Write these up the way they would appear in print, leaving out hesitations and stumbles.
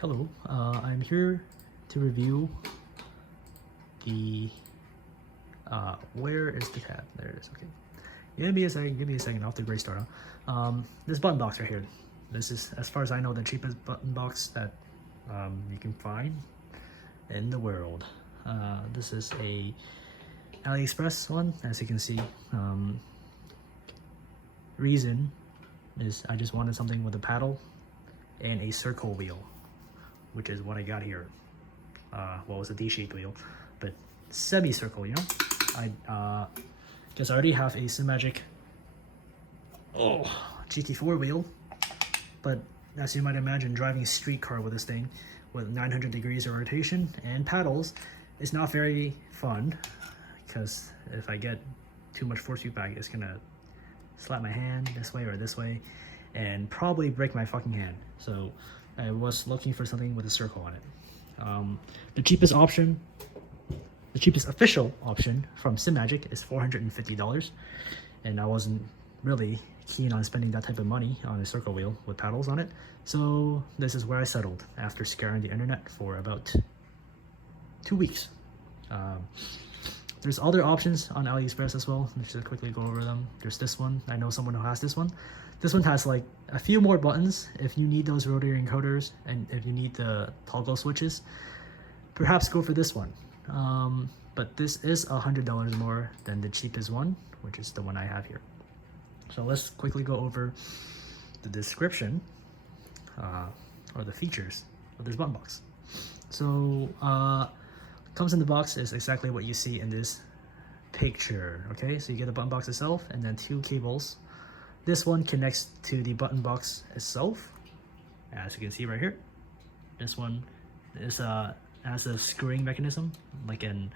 Hello, I'm here to review the, where is the tab? There it is, okay. Give me a second, off the great start. This button box right here. This is, as far as I know, the cheapest button box that you can find in the world. This is a Aliexpress one, as you can see. Reason is I just wanted something with a paddle and a circle wheel, which is what I got here. Well, it's a D-shaped wheel, but semi-circle, you know? I guess I already have a Symagic GT4 wheel, but as you might imagine, driving a street car with this thing with 900 degrees of rotation and paddles is not very fun, because if I get too much force feedback, it's gonna slap my hand this way or this way and probably break my fucking hand. So I was looking for something with a circle on it. The cheapest option, the cheapest official option from Symagic is $450, and I wasn't really keen on spending that type of money on a circle wheel with paddles on it. So this is where I settled after scouring the internet for about 2 weeks. There's other options on AliExpress as well. Let's just quickly go over them. There's this one. I know someone who has this one. This one has like a few more buttons if you need those rotary encoders and if you need the toggle switches. Perhaps go for this one. But this is $100 more than the cheapest one, which is the one I have here. So let's quickly go over the description or the features of this button box. So comes in the box is exactly what you see in this picture. Okay, so you get the button box itself and then 2 cables. This one connects to the button box itself, as you can see right here. This one is has a screwing mechanism, like an,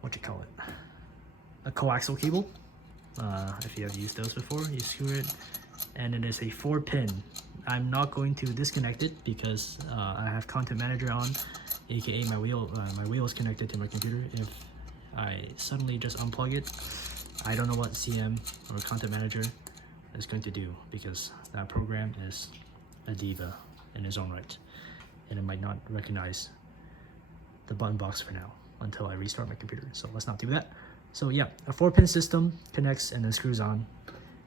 what you call it, a coaxial cable. If you have used those before, you screw it, and it is a 4-pin. I'm not going to disconnect it because I have Content Manager on, aka my wheel is connected to my computer. If I suddenly just unplug it, I don't know what CM or Content Manager is going to do, because that program is a diva in its own right, and it might not recognize the button box for now until I restart my computer. So let's not do that. So yeah, a 4-pin system connects and then screws on.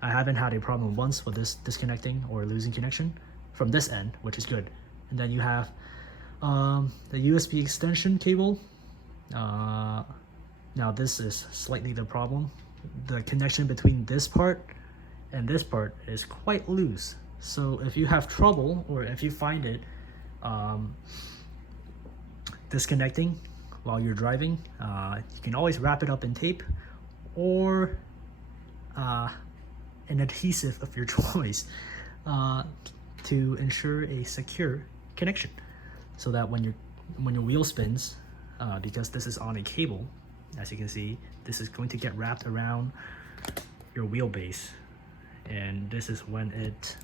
I haven't had a problem once with this disconnecting or losing connection from this end, which is good. And then you have the USB extension cable. Now this is slightly the problem. The connection between this part and this part is quite loose. So if you have trouble, or if you find it disconnecting while you're driving, you can always wrap it up in tape or an adhesive of your choice to ensure a secure connection, so that when your wheel spins, because this is on a cable, as you can see, this is going to get wrapped around your wheelbase, and this is when it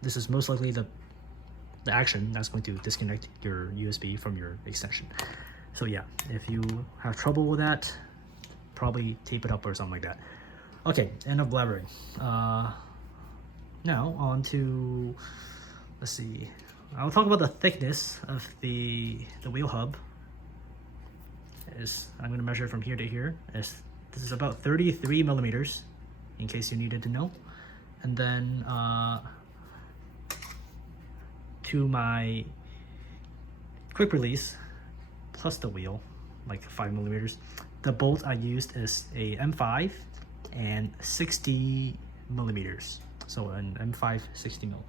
this is most likely the action that's going to disconnect your USB from your extension. So yeah, if you have trouble with that, probably tape it up or something like that. Okay, end of blabbering. Now on to, let's see, I'll talk about the thickness of the wheel hub. I'm going to measure from here to here. This is about 33 millimeters, in case you needed to know. And then to my quick release plus the wheel, like 5 millimeters. The bolt I used is a M5 and 60 millimeters. So an M5 60 mil.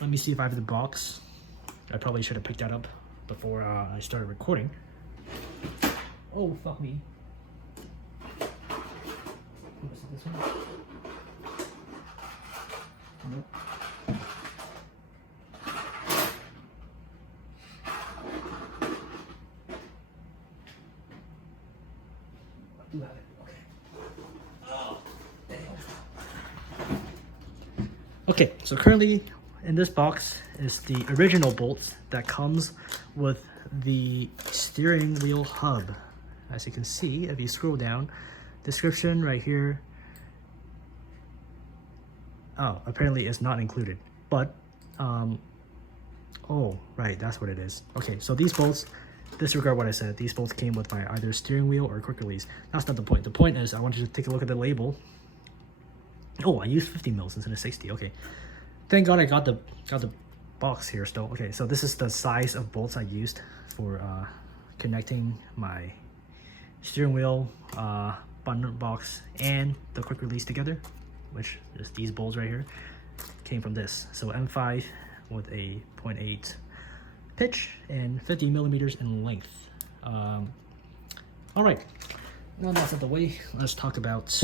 Let me see if I have the box. I probably should have picked that up before I started recording. Oh, fuck me. Was it this one? Nope. Do have it. Okay. Oh, damn. Okay, so currently in this box is the original bolt that comes with the steering wheel hub. As you can see, if you scroll down, description right here. Oh, apparently it's not included. But oh right, that's what it is. Okay, so these bolts, disregard what I said, these bolts came with my either steering wheel or quick release. That's not the point. The point is I want you to take a look at the label. Oh, I used 50 mils instead of 60. Okay, thank God I got the box here still. Okay, so this is the size of bolts I used for connecting my steering wheel, button box, and the quick release together, which is these bolts right here, came from this. So M5 with a 0.8 pitch and 50 millimeters in length. All right, now that's out of the way. Let's talk about.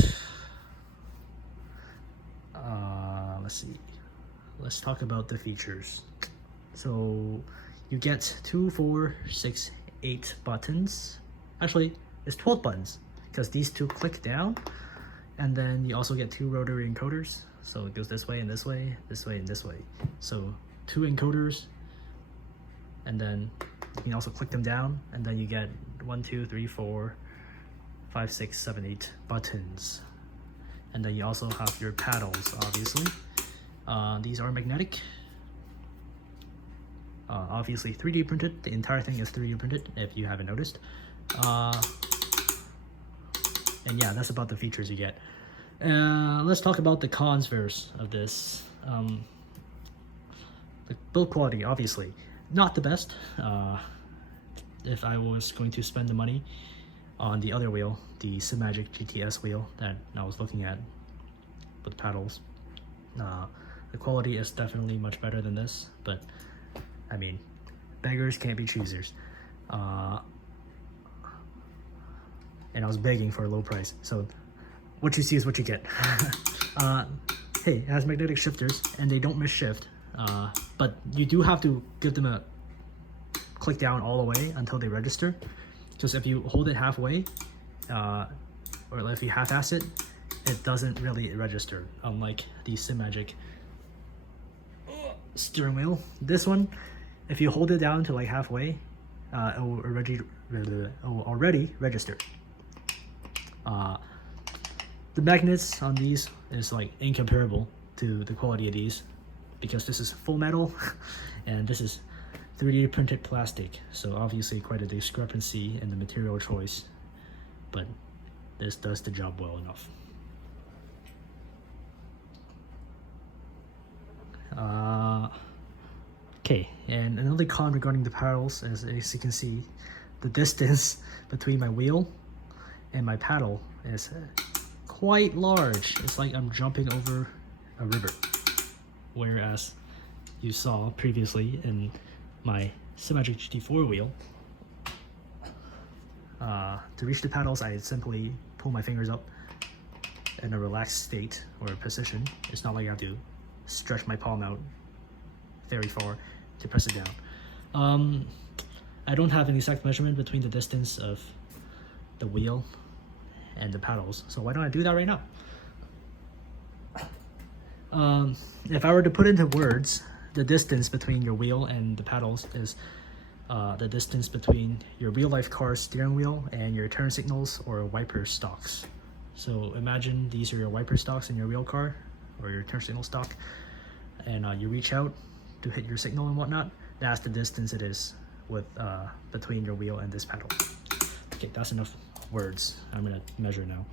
Let's talk about the features. So you get 2, 4, 6, 8 buttons. Actually, it's 12 buttons because these two click down, and then you also get 2 rotary encoders. So it goes this way and this way, this way and this way. So 2 encoders, and then you can also click them down, and then you get 1, 2, 3, 4, 5, 6, 7, 8 buttons. And then you also have your paddles, obviously. These are magnetic. Obviously 3D printed. The entire thing is 3D printed, if you haven't noticed. And yeah, that's about the features you get. Let's talk about the cons first of this. The build quality, obviously, not the best. If I was going to spend the money on the other wheel, the Simagic GTS wheel that I was looking at with paddles, the quality is definitely much better than this, but I mean, beggars can't be choosers. And I was begging for a low price, so what you see is what you get. Hey, it has magnetic shifters and they don't miss shift, but you do have to give them a click down all the way until they register. Because if you hold it halfway, or if you half-ass it, it doesn't really register, unlike the Simagic steering wheel. This one, if you hold it down to like halfway, it will already register. The magnets on these is like incomparable to the quality of these, because this is full metal and this is 3D printed plastic, so obviously quite a discrepancy in the material choice, but this does the job well enough. Okay, and another con regarding the paddles is, as you can see, the distance between my wheel and my paddle is quite large. It's like I'm jumping over a river, whereas you saw previously in my Simagic GT4 wheel, to reach the paddles, I simply pull my fingers up in a relaxed state or position. It's not like I have to stretch my palm out very far to press it down. I don't have an exact measurement between the distance of the wheel and the paddles, so why don't I do that right now? If I were to put into words, the distance between your wheel and the paddles is the distance between your real-life car's steering wheel and your turn signals or wiper stalks. So imagine these are your wiper stalks in your real car or your turn signal stock, and you reach out to hit your signal and whatnot. That's the distance it is with between your wheel and this paddle. Okay, that's enough words. I'm gonna measure now.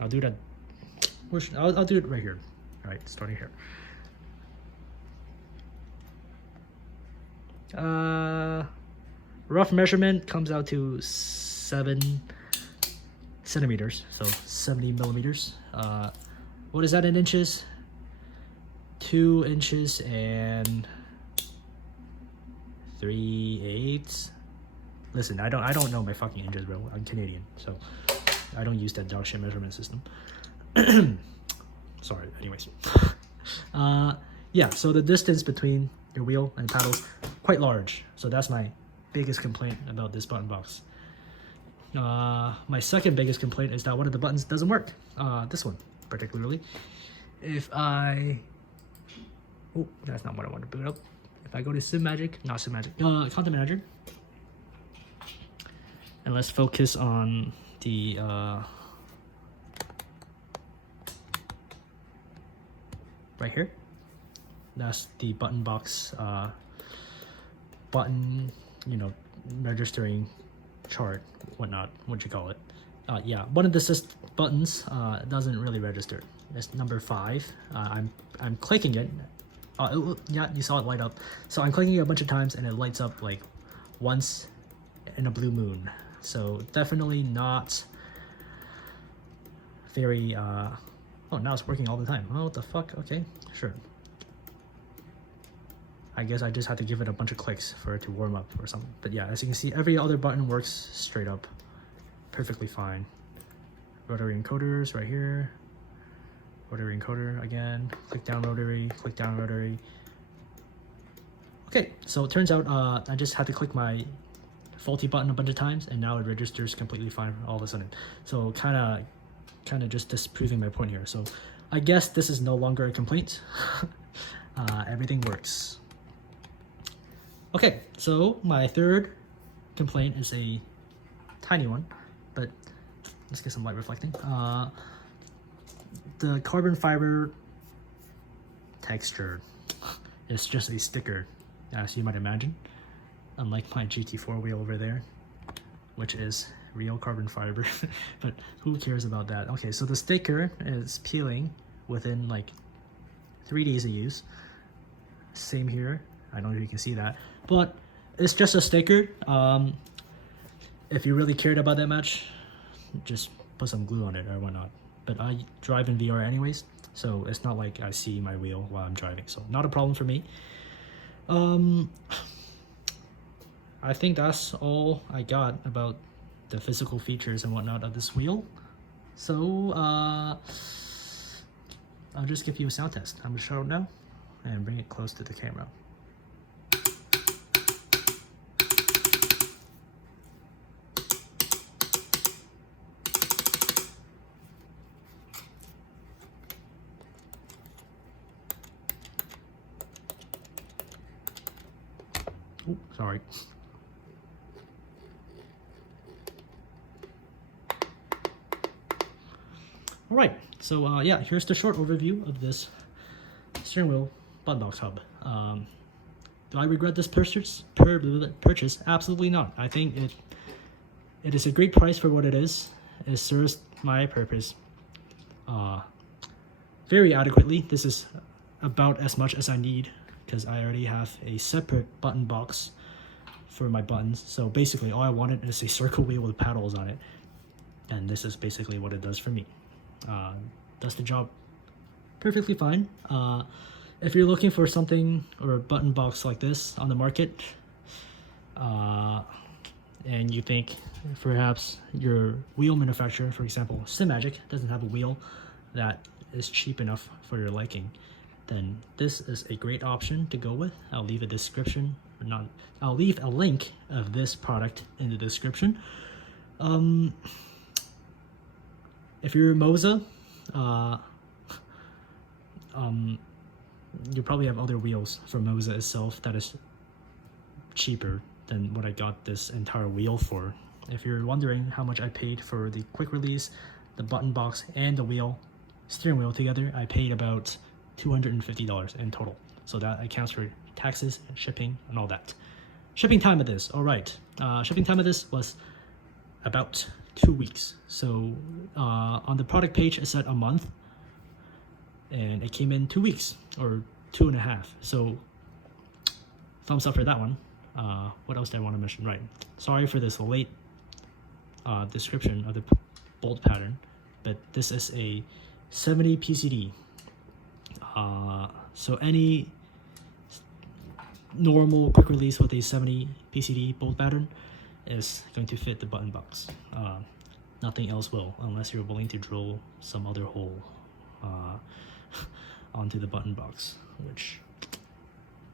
I'll do that. I'll do it right here. All right, starting here. Rough measurement comes out to 7 centimeters, so 70 millimeters. What is that in inches? 2 inches and 3/8. Listen, I don't know my fucking inches, bro. I'm Canadian, so I don't use that dog shit measurement system. Sorry, anyways. Yeah, so the distance between your wheel and paddles quite large, so that's my biggest complaint about this button box. My second biggest complaint is that one of the buttons doesn't work. This one particularly. If I, oh, that's not what I want to boot up. If I go to Content Manager, and let's focus on the right here. That's the button box button, you know, registering chart, whatnot, what you call it. Yeah, one of the buttons doesn't really register. It's number 5. I'm clicking it. Yeah, you saw it light up. So I'm clicking it a bunch of times and it lights up like once in a blue moon. So definitely not very oh, now it's working all the time. Oh, what the fuck? Okay, sure. I guess I just had to give it a bunch of clicks for it to warm up or something. But yeah, as you can see, every other button works straight up perfectly fine. Rotary encoders right here. Rotary encoder again. Click down rotary, click down rotary. Okay, so it turns out I just had to click my faulty button a bunch of times and now it registers completely fine all of a sudden. So kind of just disproving my point here. So I guess this is no longer a complaint. Everything works. Okay, so my third complaint is a tiny one, but let's get some light reflecting. The carbon fiber texture is just a sticker, as you might imagine, unlike my GT4 wheel over there, which is real carbon fiber. But who cares about that? Okay, so the sticker is peeling within like 3 days of use. Same here. I don't know if you can see that, but it's just a sticker. If you really cared about that much, just put some glue on it or whatnot. But I drive in VR anyways, so it's not like I see my wheel while I'm driving, so not a problem for me. I think that's all I got about the physical features and whatnot of this wheel. So I'll just give you a sound test. I'm gonna show it now and bring it close to the camera. Oh, sorry. All right, so yeah, here's the short overview of this steering wheel button box hub. Do I regret this purchase? Absolutely not. I think it is a great price for what it is. It serves my purpose very adequately. This is about as much as I need because I already have a separate button box for my buttons. So basically all I wanted is a circle wheel with paddles on it. And this is basically what it does for me. Does the job perfectly fine. If you're looking for something or a button box like this on the market, and you think perhaps your wheel manufacturer, for example, SimMagic, doesn't have a wheel that is cheap enough for your liking, then this is a great option to go with. I'll leave a description, or not, I'll leave a link of this product in the description. If you're Moza, you probably have other wheels from Moza itself that is cheaper than what I got this entire wheel for. If you're wondering how much I paid for the quick release, the button box, and the wheel, steering wheel together, I paid about $250 in total. So that accounts for taxes and shipping and all that. Shipping time of this, all right. Shipping time of this was about 2 weeks. So on the product page, it said a month, and it came in 2 weeks or 2.5. So thumbs up for that one. What else did I want to mention? Right. Sorry for this late description of the bolt pattern, but this is a 70 PCD. So any normal quick release with a 70 PCD bolt pattern is going to fit the button box. Nothing else will, unless you're willing to drill some other hole onto the button box, which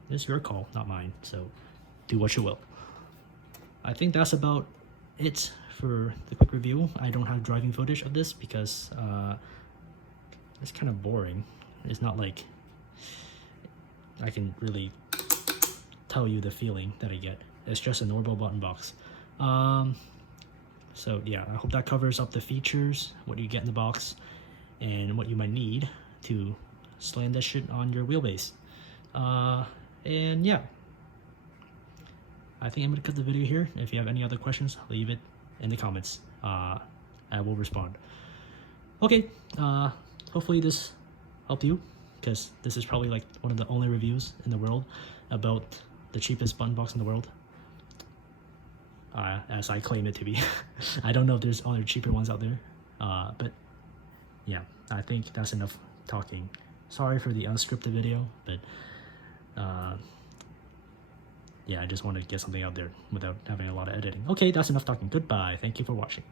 is your call, not mine. So do what you will. I think that's about it for the quick review. I don't have driving footage of this because it's kind of boring. It's not like I can really tell you the feeling that I get. It's just a normal button box. So yeah, I hope that covers up the features, what you get in the box, and what you might need to slam that shit on your wheelbase. And yeah, I think I'm gonna cut the video here. If you have any other questions, leave it in the comments. I will respond. Okay, hopefully this helped you, because this is probably like one of the only reviews in the world about the cheapest button box in the world, as I claim it to be. I don't know if there's other cheaper ones out there, but yeah, I think that's enough talking. Sorry for the unscripted video, but yeah, I just want to get something out there without having a lot of editing. Okay, that's enough talking. Goodbye. Thank you for watching.